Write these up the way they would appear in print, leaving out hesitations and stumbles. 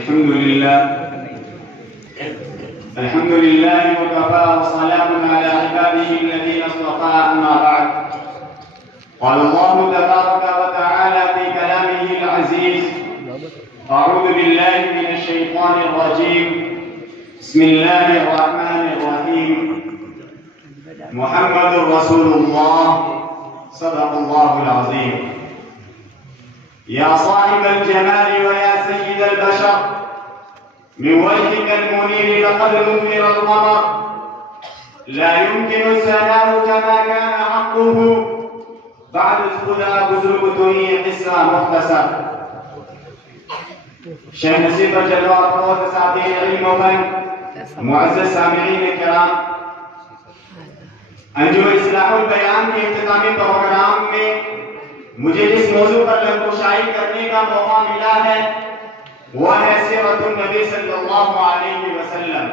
الحمد لله وكفى وسلام على عباده الذين اصطفى أما بعد. قال الله تبارك وتعالى في كلامه العزيز: أعوذ بالله من الشيطان الرجيم. بسم الله الرحمن الرحيم. محمد رسول الله صدق الله العظيم. يا صاحب الجمال ويا سيد البشر، من وجهك المنير لقد نور القمر، لا يمكن الثناء كما كان حقه، بعد الخدا بزرگتوی قصہ مختصر. شیخ نصیب جلوہ افروز ساتین علم و فن، معزز سامعین کرام، انجو اصلاح البیان کے اختتامی پروگرام میں مجھے جس موضوع پر لنگوشائی کرنے کا موقع ملا ہے وہ ہے سیرت النبی صلی اللہ علیہ وسلم.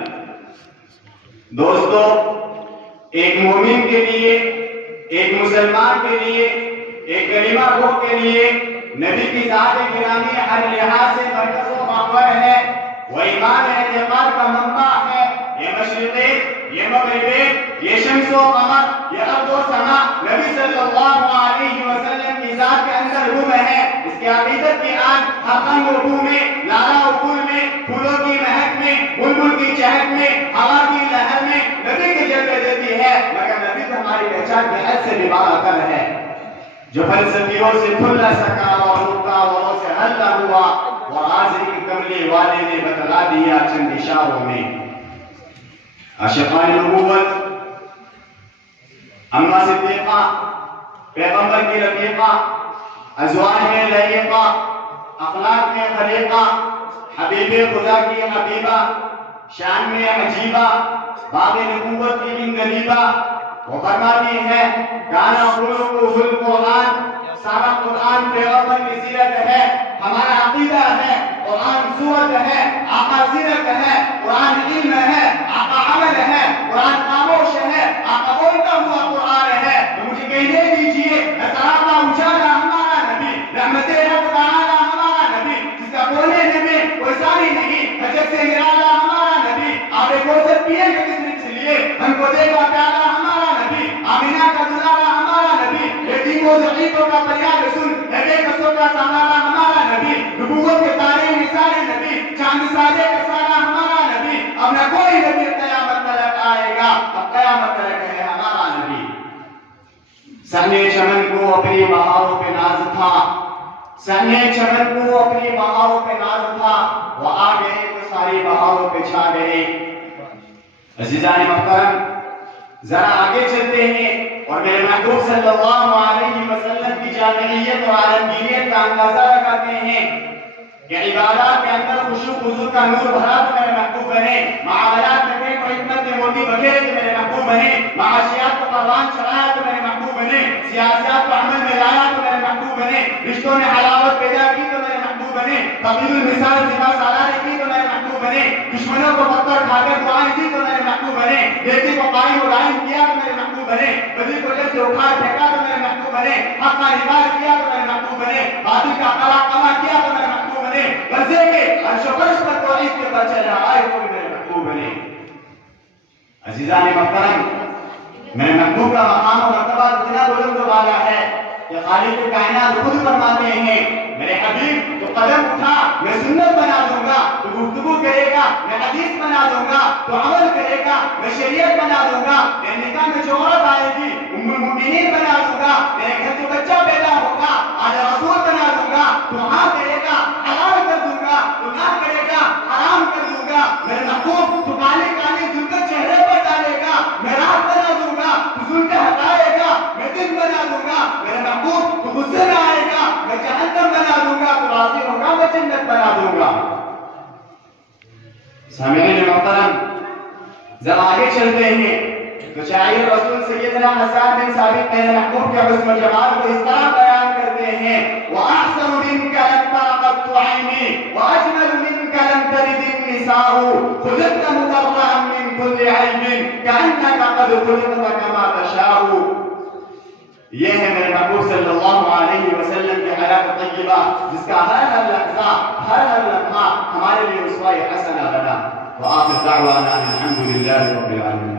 دوستو، ایک مومن کے لیے، ایک مسلمان کے لیے، ایک کلمہ گو کے لیے نبی کی ذات گرامی ہر لحاظ سے مرکز و محور ہے. وہ ایمان اعتقاد کا منبع ہے. یہ مشرقی، یہ مغربی، یہ شمس و قمر، یہ ارض و سما نبی صلی اللہ علیہ وسلم کی ذات کے اندر گم ہے. اس کی عقیدت کی آن ہر رنگ و بو میں، لالا و پھول میں، پھولوں کی مہک میں، بلبل کی چہک میں، ہوا کی لہر میں نبی کی جلوے دیتی ہے. مگر نبی تو ہماری پہچان کے حد سے بھی بالا کر ہے. جو فلسفیوں سے کھل نہ سکا اور نقطہ اوروں سے حل نہ ہوا، وہ آزی کی کملی والے نے بتلا دیا چند اشاروں میں. عاشقان نبوت، اماں صدیقہ، پیغمبر کی رفیقہ، ازواج میں لئیقہ، اخلاق میں خلیقہ، حبیب خدا کی حبیبہ، شان میں عجیبہ، باب نبوت کی اندلیبہ. وہ فرماتی ہے کانا خلقہ القرآن، سارا قرآن پیغمبر کی سیرت ہے. ہمارا عقیدہ ہے قرآن سورت ہے، آقا سیرت ہے، قرآن علم ہے، آقا عمل ہے، قرآن خاموش ہے، آقا بولتا ہوا قرآن ہے. تو مجھے کہنے دیجئے اطراف اجالا ہمارا نبی، رحمت رب تعالی ہمارا نبی، جس کا بولنے میں کوئی ساری نہیں، حجت سے نرالا ہمارا نبی. آپ ایک کوثر پیے گا کس لیے؟ ہم کو دے گا پیالہ ہمارا نبی. آمینہ کا دلالا ہمارا نبی. یتیموں ضعیفوں کا فریاد سن، لبے کسوں کا سہارا ہمارا نبی. نبوت کے تارے نثارے نبی، چاند سارے کا سارا ہمارا نبی. اب نہ کوئی نبی قیامت تلک آئے گا، اب قیامت تلک ہے ہمارا نبی. سہنے چمن کو اپنی بہاروں پہ ناز تھا، سہنے چمن کو اپنی بہاروں پہ ناز تھا. وہ آ گئے تو ساری بہاروں پہ چھا گئے. عزیزان محترم، ذرا آگے چلتے ہیں اور میرے محبوب صلی اللہ علیہ وسلم کی جامعیت اور عالمگیریت کا اندازہ لگاتے ہیں کہ عبادات کے اندر خشوع خضوع کا نور بھرا تو میرے محبوب بنے، معاملات میں فکر و حکمت میں موتی بکھیرے تو میرے محبوب بنے، معاشیات کو پروان چڑھایا تو میرے محبوب بنے، سیاسیات کو عمل میں لایا تو میرے محبوب بنے، رشتوں نے حلاوت پیدا کی تو میرے محبوب بنے، طویل المثال ذمہ سالاری کی تو میرے محبوب بنے، دشمنوں کو پتھر کھا کر دعائیں دی تو میرے محبوب بنے، بیٹی کو قائم و دائم کیا تو میرے محبوب بنے، بدی کو جب سے اکھاڑ پھینکا تو میرے محبوب بنے، حق کا نبار کیا تو میرے محبوب بنے، باطل کا قلا قما کیا تو میرے محبوب بنے، غزے کے عرش و فرش پر توحید کے پرچے لہرائے تو میرے محبوب بنے. عزیزان محترم، میرے محبوب کا مقام و مرتبہ اتنا بلند و بالا ہے کہ خالق کائنات خود فرماتے ہیں میرے حبیب تو قدم اٹھا میں سنت بنا دوں گا، تو گفتگو کرے گا میں حدیث بنا دوں گا، تو عمل کرے گا میں شریعت بنا دوں گا، میرے نکاح میں جو عورت آئے گی ام المؤمنین بنا دوں گا، میرے گھر جو بچہ پیدا ہوگا آج رسول بنا دوں گا، تو ہاں کرے گا حلال کر دوں گا، تو نہ کرے گا حرام کر دوں گا. میرے محبوب تو کالی کالی ظلمت چہرے پر ڈالے گا، میں رات بنا دوں گا، تو ظلمت ہٹائے گا میں دن بنا دوں گا. میرے محبوب تو غصے میں آئے گا میں جہنم بنا دوں گا، تو راضی ہوگا میں جنت بنا دوں گا. سامعین محترم، ذرا آگے چلتے ہیں تو شاعر رسول سیدنا حسان بن ثابت میرے محبوب کے حسن و جمال کو اس طرح بیان کرتے ہیں وَأَحْسَنُ مِنْكَ لَمْ تَرَ قَطُّ عَيْنِي وَأَجْمَلُ مِنْكَ لَمْ تَلِدِ النِّسَاءُ خُلِقْتَ مُبَرَّأً مِنْ كُلِّ عَيْبٍ كَأَنَّكَ قَدْ خُلِقْتَ كَمَا تَشَاءُ. یہ ہے میرے محبوب صلی اللہ علیہ وسلم کی حیات طیبہ جس کا ہر لحظہ ہر لمحہ ہمارے لیے اسوہ حسنہ بنا. وآخر دعوانا الحمد للہ رب العالمین.